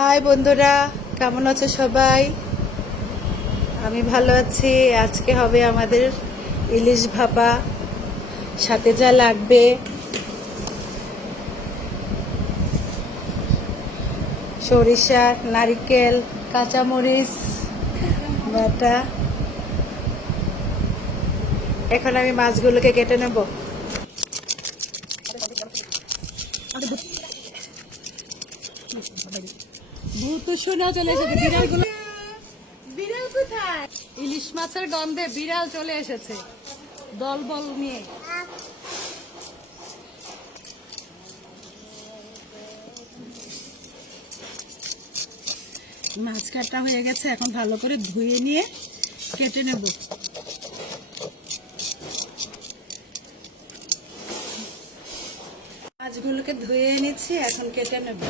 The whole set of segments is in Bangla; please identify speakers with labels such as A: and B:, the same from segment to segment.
A: হাই বন্ধুরা, কেমন আছো সবাই? আমি ভালো আছি। আজকে হবে আমাদের ইলিশ ভাপা। সাথে যা লাগবে। সরিষা, নারিকেল, কাঁচামরিচ, বাটা। এখন আমি মাছগুলোকে কেটে নেব। ভূত শোনা চলে এসেছে। বিড়ালগুলো
B: বিড়াল কোথায়?
A: ইলিশ মাছের গন্ধে বিড়াল চলে এসেছে। দলবল নিয়ে। মাছ কাটা হয়ে গেছে এখন ভালো করে ধুয়ে নিয়ে কেটে নেব। মাছগুলোকে ধুয়ে এনেছি এখন কেটে নেব।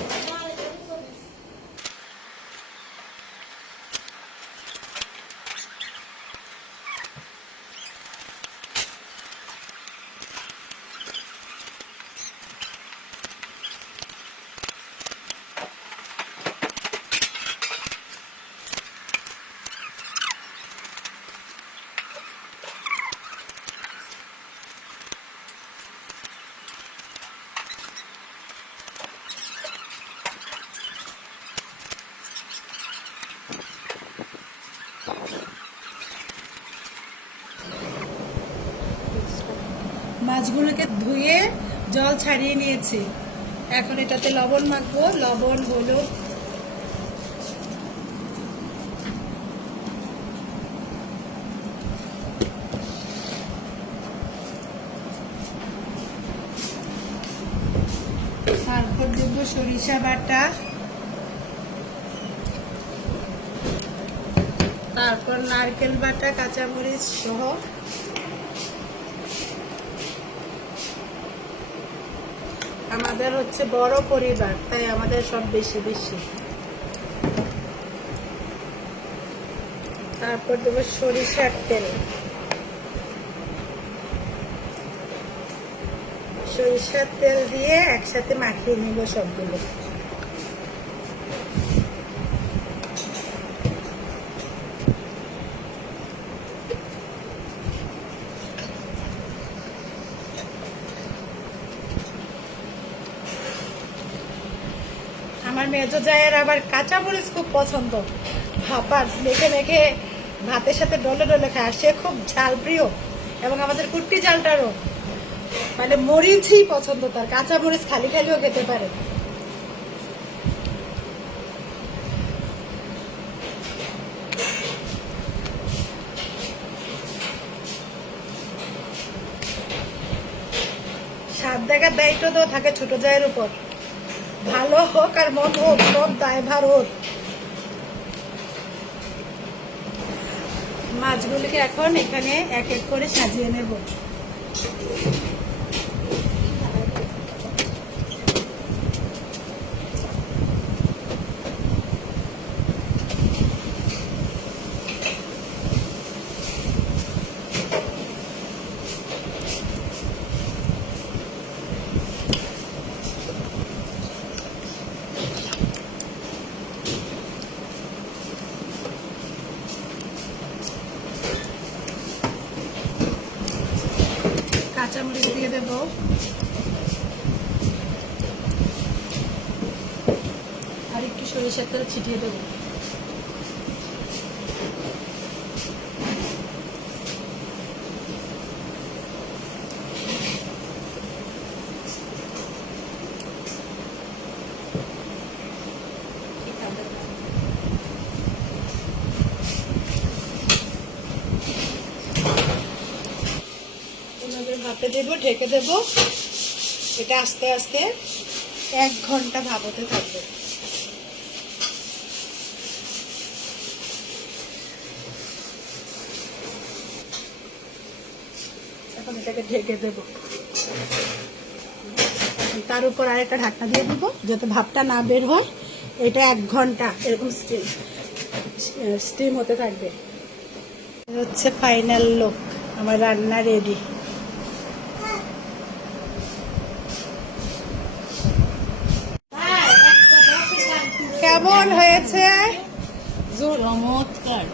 A: মাছগুলোকে ধুয়ে জল ছাড়িয়ে নিয়েছি। এখন এটাতে লবণ মাখবো। লবণ, হলুদ। তারপর দেবো সরিষা বাটা। তারপর নারকেল বাটা, কাঁচামরিচ সহ। আমাদের হচ্ছে বড় পরিবার, তাই আমাদের সব বেশি বেশি। তারপর দেবো সরিষার তেল। সরিষার তেল দিয়ে একসাথে মাখিয়ে নিব সবগুলো। মেজো জায়ের আবার কাঁচা মরিচ খুব পছন্দ। ভাপা মেখে মেখে ভাতের সাথে ডলে ডলে খায় সে খুব ঝাল প্রিয় এবং আমাদের কুট্টি জালটারও মানে মরিচই পছন্দ তার, কাঁচা মরিচ খালি খালিও খেতে পারে। স্বাদ দেখার দায়িত্ব তো থাকে ছোট জায়ের উপর। ভালো হোক আর মন হোক, সব দায়ভার হোক মাছগুলিকে এখন এখানে এক এক করে সাজিয়ে নেব। কাঁচামরিচ দিয়ে দেব। আর একটু সরিষার তেল ছিটিয়ে দেবো। ভাপে দেবো, ঢেকে দেবো। এটা আস্তে আস্তে এক ঘণ্টা ভাপতে থাকবে। এখন এটাকে ঢেকে দেবো। তার উপর আরেকটা ঢাকনা দিয়ে দিব, যাতে ভাপটা না বের হয়। এটা এক ঘণ্টা এরকম স্টিম স্টিম হতে থাকবে। হচ্ছে ফাইনাল লোক আমার রান্না রেডি কেমন হয়েছে?
B: চমৎকার।